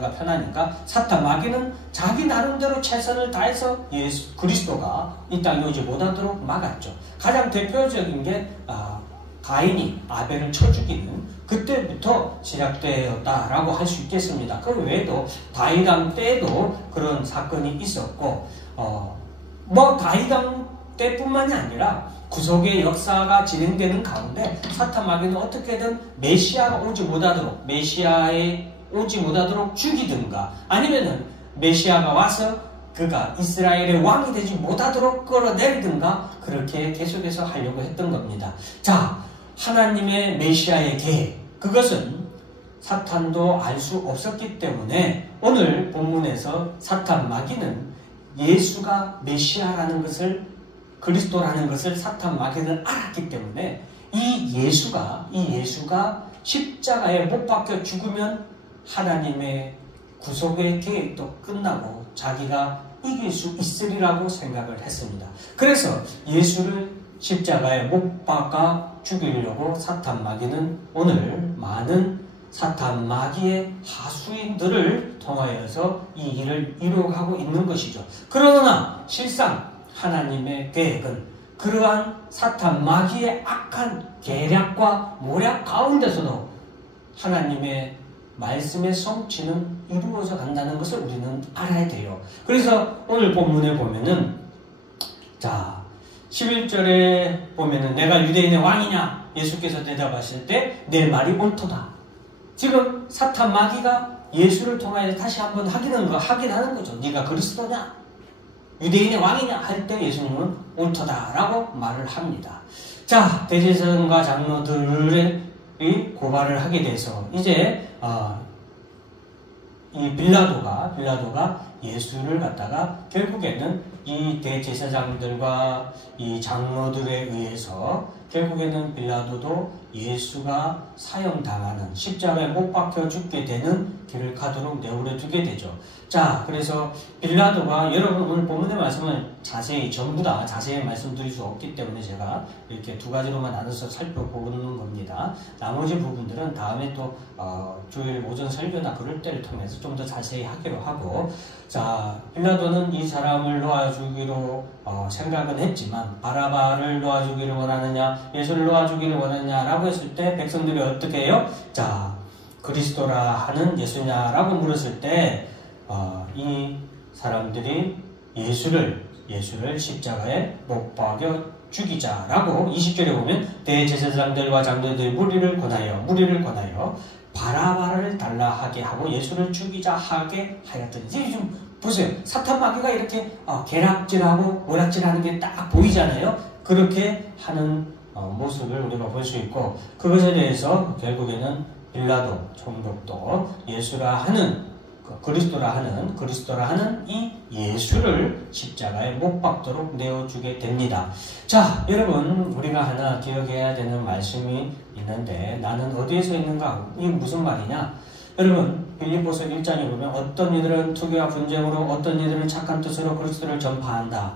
단어가 편하니까 사탄 마귀는 자기 나름대로 최선을 다해서 예수 그리스도가 이 땅에 오지 못하도록 막았죠. 가장 대표적인 게 가인이 아벨을 쳐 죽이는 그때부터 시작되었다라고 할 수 있겠습니다. 그 외에도 다윗왕 때도 그런 사건이 있었고 다윗왕 때뿐만이 아니라 구속의 역사가 진행되는 가운데 사탄 마귀는 어떻게든 메시아가 오지 못하도록 죽이든가 아니면은 메시아가 와서 그가 이스라엘의 왕이 되지 못하도록 끌어내리든가 그렇게 계속해서 하려고 했던 겁니다. 자, 하나님의 메시아의 계획, 그것은 사탄도 알 수 없었기 때문에 오늘 본문에서 사탄 마귀는 예수가 메시아라는 것을, 그리스도라는 것을 사탄 마귀는 알았기 때문에 이 예수가 십자가에 못 박혀 죽으면 하나님의 구속의 계획도 끝나고 자기가 이길 수 있으리라고 생각을 했습니다. 그래서 예수를 십자가에 못 박아 죽이려고 사탄 마귀는 오늘 많은 사탄 마귀의 하수인들을 통하여서 이 일을 이루어가고 있는 것이죠. 그러나 실상 하나님의 계획은 그러한 사탄 마귀의 악한 계략과 모략 가운데서도 하나님의 말씀의 성취는 이루어져 간다는 것을 우리는 알아야 돼요. 그래서 오늘 본문에 보면은 11절에 보면은 내가 유대인의 왕이냐? 예수께서 대답하실 때 내 말이 옳도다. 지금 사탄 마귀가 예수를 통하여 다시 한번 확인하는 거죠. 네가 그리스도냐? 유대인의 왕이냐? 할 때 예수님은 옳도다라고 말을 합니다. 자, 대제사장과 장로들의 고발을 하게 돼서 이제 이 빌라도가 예수를 갖다가 결국에는 이 대제사장들과 이 장로들에 의해서 결국에는 빌라도도 예수가 사형당하는, 십자가에 못 박혀 죽게 되는 길을 가도록 내버려 두게 되죠. 자, 그래서 빌라도가, 여러분 오늘 본문의 말씀을 전부 다 자세히 말씀드릴 수 없기 때문에 제가 이렇게 두 가지로만 나눠서 살펴보는 겁니다. 나머지 부분들은 다음에 또 주일 오전 설교나 그럴 때를 통해서 좀 더 자세히 하기로 하고, 자, 빌라도는 이 사람을 놓아주기로 생각은 했지만 바라바를 놓아주기를 원하느냐, 예수를 놓아주기를 원하느냐라고 했을 때 백성들이 어떻게 해요? 자, 그리스도라 하는 예수냐라고 물었을 때 이 사람들이 예수를 십자가에 못 박여 죽이자라고 20절에 보면 대제사장들과 장로들이 무리를 권하여 바라바를 달라 하게 하고 예수를 죽이자 하게 하였더니, 이제 좀 보세요. 사탄 마귀가 이렇게 계략질하고 오락질하는 게 딱 보이잖아요. 그렇게 하는 모습을 우리가 볼 수 있고, 그것에 대해서 결국에는 빌라도 총독도 예수라 하는 그리스도라 하는 이 예수를 십자가에 못 박도록 내어주게 됩니다. 자, 여러분, 우리가 하나 기억해야 되는 말씀이 있는데, 나는 어디에서 있는가? 이게 무슨 말이냐? 여러분, 빌립보서 1장에 보면 어떤 이들은 투기와 분쟁으로, 어떤 이들은 착한 뜻으로 그리스도를 전파한다.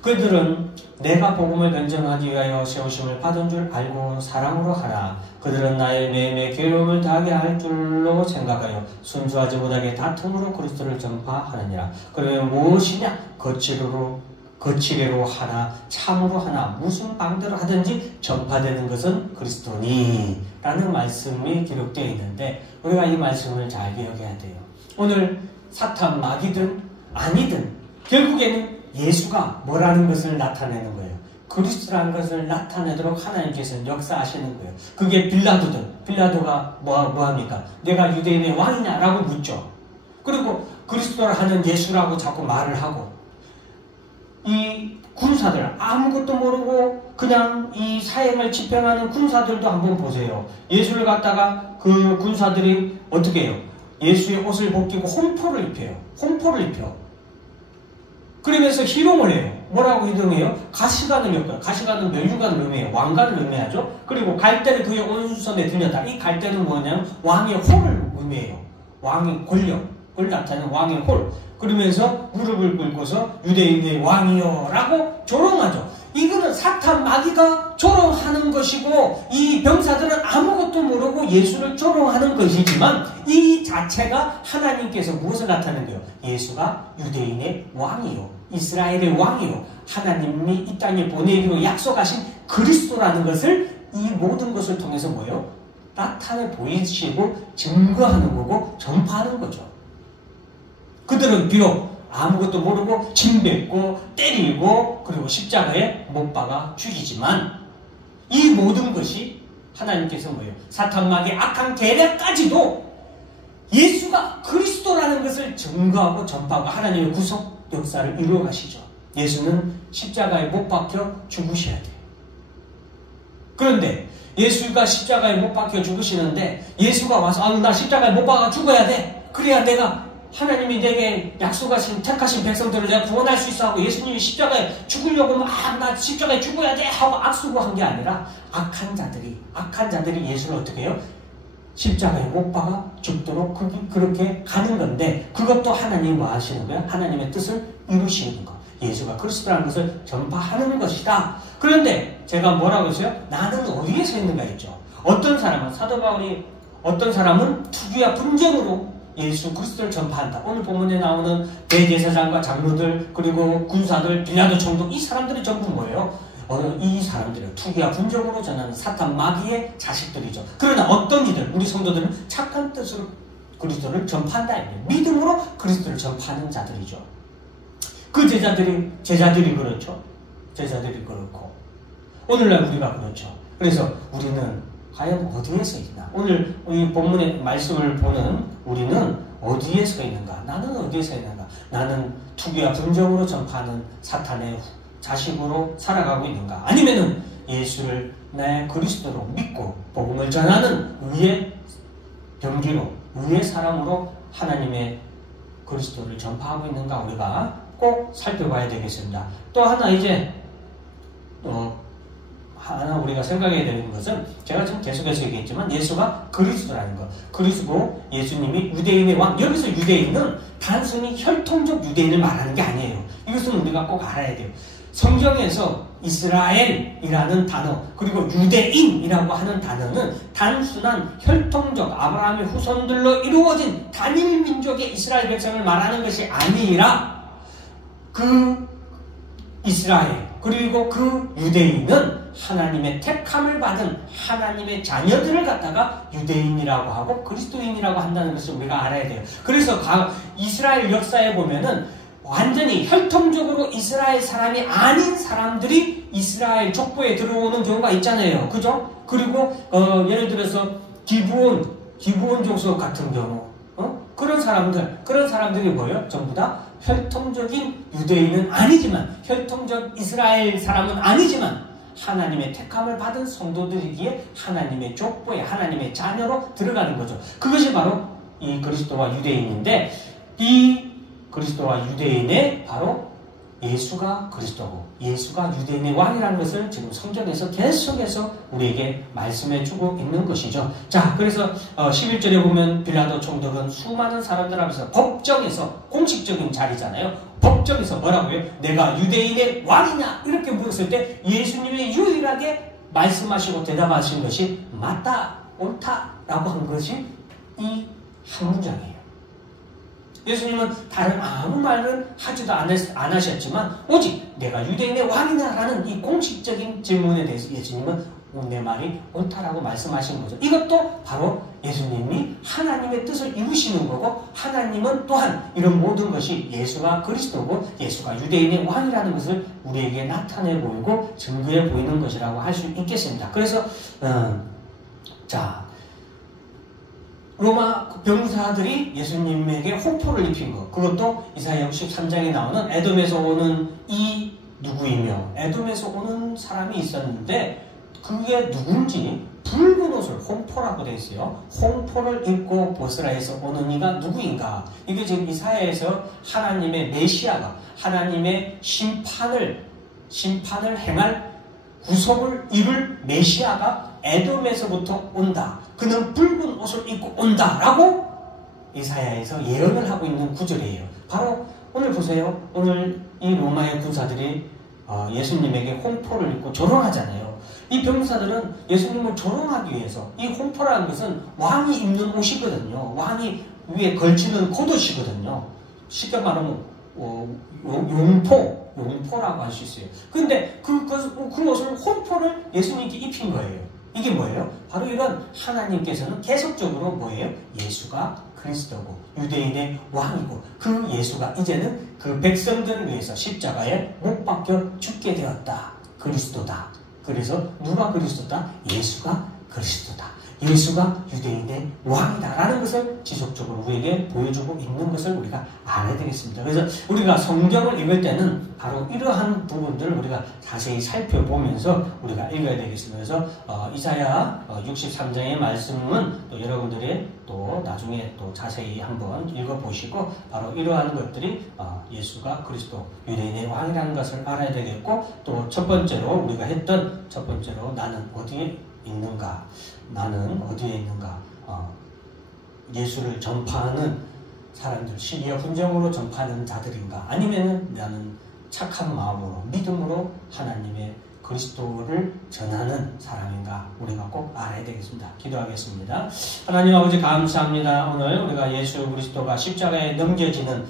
그들은 내가 복음을 변증하기 위하여 세우심을 받은 줄 알고 사랑으로 하라. 그들은 나의 매매 괴로움을 당하게 할 줄로 생각하여 순수하지 못하게 다툼으로 그리스도를 전파하느니라. 그러면 무엇이냐? 거칠게로 하나, 참으로 하나, 무슨 방대로 하든지 전파되는 것은 그리스도니 라는 말씀이 기록되어 있는데, 우리가 이 말씀을 잘 기억해야 돼요. 오늘 사탄 마귀든 아니든 결국에는 예수가 뭐라는 것을 나타내는 거예요. 그리스도라는 것을 나타내도록 하나님께서는 역사하시는 거예요. 그게 빌라도가 뭐합니까? 내가 유대인의 왕이냐라고 묻죠. 그리고 그리스도라 하는 예수라고 자꾸 말을 하고, 이 군사들 아무것도 모르고 그냥 이 사형을 집행하는 군사들도 한번 보세요. 예수를 갖다가 그 군사들이 어떻게 해요? 예수의 옷을 벗기고 홍포를 입혀. 그러면서 희롱을 해요. 뭐라고 희롱해요? 가시관을 엮어요. 가시관은 면류관을 의미해요. 왕관을 의미하죠. 그리고 갈대를 그의 온수선에 들렸다. 이 갈대는 뭐냐면 왕의 홀을 의미해요. 왕의 권력을 나타내는 왕의 홀. 그러면서 무릎을 꿇고서 유대인의 왕이여 라고 조롱하죠. 이거는 사탄 마귀가 조롱하는 것이고 이 병사들은 아무것도 모르고 예수를 조롱하는 것이지만 이 자체가 하나님께서 무엇을 나타내는데요? 예수가 유대인의 왕이요, 이스라엘의 왕이요, 하나님이 이 땅에 보내기로 약속하신 그리스도라는 것을 이 모든 것을 통해서 뭐예요? 나타내 보이시고 증거하는 거고 전파하는 거죠. 그들은 비록 아무것도 모르고 침뱉고 때리고 그리고 십자가에 못 박아 죽이지만 이 모든 것이 하나님께서 뭐예요? 사탄마귀의 악한 계략까지도 예수가 그리스도라는 것을 증거하고 전파하고 하나님의 구속 역사를 이루어 가시죠. 예수는 십자가에 못 박혀 죽으셔야 돼요. 그런데 예수가 십자가에 못 박혀 죽으시는데 예수가 와서 나 십자가에 못 박아 죽어야 돼. 그래야 내가 하나님이 내게 약속하신 택하신 백성들을 내가 구원할 수 있어 하고 예수님이 십자가에 죽으려고 나 십자가에 죽어야 돼 하고 악수고한 게 아니라 악한 자들이 예수를 어떻게 해요? 십자가에 못 박아 죽도록 그렇게 가는 건데 그것도 하나님이 뭐 하시는 거예요? 하나님의 뜻을 이루시는 거. 예수가 그리스도라는 것을 전파하는 것이다. 그런데 제가 뭐라고 했어요? 나는 어디에 서 있는가 했죠. 어떤 사람은 사도 바울이 어떤 사람은 투기와 분쟁으로 예수 그리스도를 전파한다. 오늘 본문에 나오는 대제사장과 장로들 그리고 군사들 빌라도 총독 이 사람들이 전부 뭐예요? 이 사람들은 투기와 분쟁으로 전하는 사탄 마귀의 자식들이죠. 그러나 어떤 이들 우리 성도들은 착한 뜻으로 그리스도를 전파한다. 믿음으로 그리스도를 전파하는 자들이죠. 그 제자들이 그렇죠. 제자들이 그렇고 오늘날 우리가 그렇죠. 그래서 우리는 과연 어디에 서 있나? 오늘 이 본문의 말씀을 보는 우리는 어디에 서 있는가? 나는 어디에 서 있는가? 나는 투기와 분쟁으로 전파하는 사탄의 자식으로 살아가고 있는가? 아니면은 예수를 나의 그리스도로 믿고 복음을 전하는 의의 병기로 의의 사람으로 하나님의 그리스도를 전파하고 있는가? 우리가 꼭 살펴봐야 되겠습니다. 또 하나 이제 하나 우리가 생각해야 되는 것은 제가 지금 계속해서 얘기했지만 예수가 그리스도라는 것. 그리스도 예수님이 유대인의 왕. 여기서 유대인은 단순히 혈통적 유대인을 말하는 게 아니에요. 이것은 우리가 꼭 알아야 돼요. 성경에서 이스라엘이라는 단어 그리고 유대인이라고 하는 단어는 단순한 혈통적 아브라함의 후손들로 이루어진 단일 민족의 이스라엘 백성을 말하는 것이 아니라 그 이스라엘 그리고 그 유대인은 하나님의 택함을 받은 하나님의 자녀들을 갖다가 유대인이라고 하고 그리스도인이라고 한다는 것을 우리가 알아야 돼요. 그래서 이스라엘 역사에 보면은 완전히 혈통적으로 이스라엘 사람이 아닌 사람들이 이스라엘 족보에 들어오는 경우가 있잖아요. 그죠? 그리고 예를 들어서 기브온 족속 같은 경우 그런 사람들이 뭐예요? 전부 다 혈통적인 유대인은 아니지만 혈통적 이스라엘 사람은 아니지만 하나님의 택함을 받은 성도들이기에 하나님의 족보에 하나님의 자녀로 들어가는 거죠. 그것이 바로 이 그리스도와 유대인인데 이 그리스도와 유대인의 바로 예수가 그리스도고 예수가 유대인의 왕이라는 것을 지금 성경에서 계속해서 우리에게 말씀해주고 있는 것이죠. 자, 그래서 11절에 보면 빌라도 총독은 수많은 사람들 앞에서 법정에서 공식적인 자리잖아요. 법정에서 뭐라고요? 내가 유대인의 왕이냐? 이렇게 물었을 때 예수님이 유일하게 말씀하시고 대답하신 것이 맞다, 옳다라고 한 것이 이 한 문장이에요. 예수님은 다른 아무 말은 하지도 안 하셨지만 오직 내가 유대인의 왕이냐라는 이 공식적인 질문에 대해서 예수님은 내 말이 옳다라고 말씀하신 거죠. 이것도 바로 예수님이 하나님의 뜻을 이루시는 거고 하나님은 또한 이런 모든 것이 예수가 그리스도고 예수가 유대인의 왕이라는 것을 우리에게 나타내 보이고 증거해 보이는 것이라고 할 수 있겠습니다. 그래서 로마 병사들이 예수님에게 홍포를 입힌 것, 그것도 이사야 63장에 나오는 에돔에서 오는 이 누구이며 에돔에서 오는 사람이 있었는데 그게 누군지 붉은 옷을 홍포라고 되어 있어요. 홍포를 입고 보스라에서 오는 이가 누구인가? 이게 지금 이사야에서 하나님의 메시아가 하나님의 심판을 행할 구속을 이룰 메시아가 에돔에서부터 온다. 그는 붉은 옷을 입고 온다라고 이사야에서 예언을 하고 있는 구절이에요. 바로 오늘 보세요. 오늘 이 로마의 군사들이 예수님에게 홍포를 입고 조롱하잖아요. 이 병사들은 예수님을 조롱하기 위해서, 이 홍포라는 것은 왕이 입는 옷이거든요. 왕이 위에 걸치는 겉옷이거든요. 쉽게 말하면 용포라고 할 수 있어요. 근데 그 옷을, 홍포를 예수님께 입힌 거예요. 이게 뭐예요? 바로 이런 하나님께서는 계속적으로 뭐예요? 예수가 그리스도고 유대인의 왕이고 그 예수가 이제는 그 백성들을 위해서 십자가에 못 박혀 죽게 되었다. 그리스도다. 그래서 누가 그리스도다? 예수가 그리스도다. 예수가 유대인의 왕이다 라는 것을 지속적으로 우리에게 보여주고 있는 것을 우리가 알아야 되겠습니다. 그래서 우리가 성경을 읽을 때는 바로 이러한 부분들을 우리가 자세히 살펴보면서 우리가 읽어야 되겠습니다. 그래서 이사야 63장의 말씀은 또 여러분들이 또 나중에 또 자세히 한번 읽어보시고 바로 이러한 것들이 예수가 그리스도 유대인의 왕이라는 것을 알아야 되겠고, 또 첫 번째로 우리가 했던 첫 번째로 나는 어디에 있는가? 나는 어디에 있는가? 예수를 전파하는 사람들, 시기와 훈정으로 전파하는 자들인가? 아니면 나는 착한 마음으로, 믿음으로 하나님의 그리스도를 전하는 사람인가? 우리가 꼭 알아야 되겠습니다. 기도하겠습니다. 하나님 아버지 감사합니다. 오늘 우리가 예수 그리스도가 십자가에 넘겨지는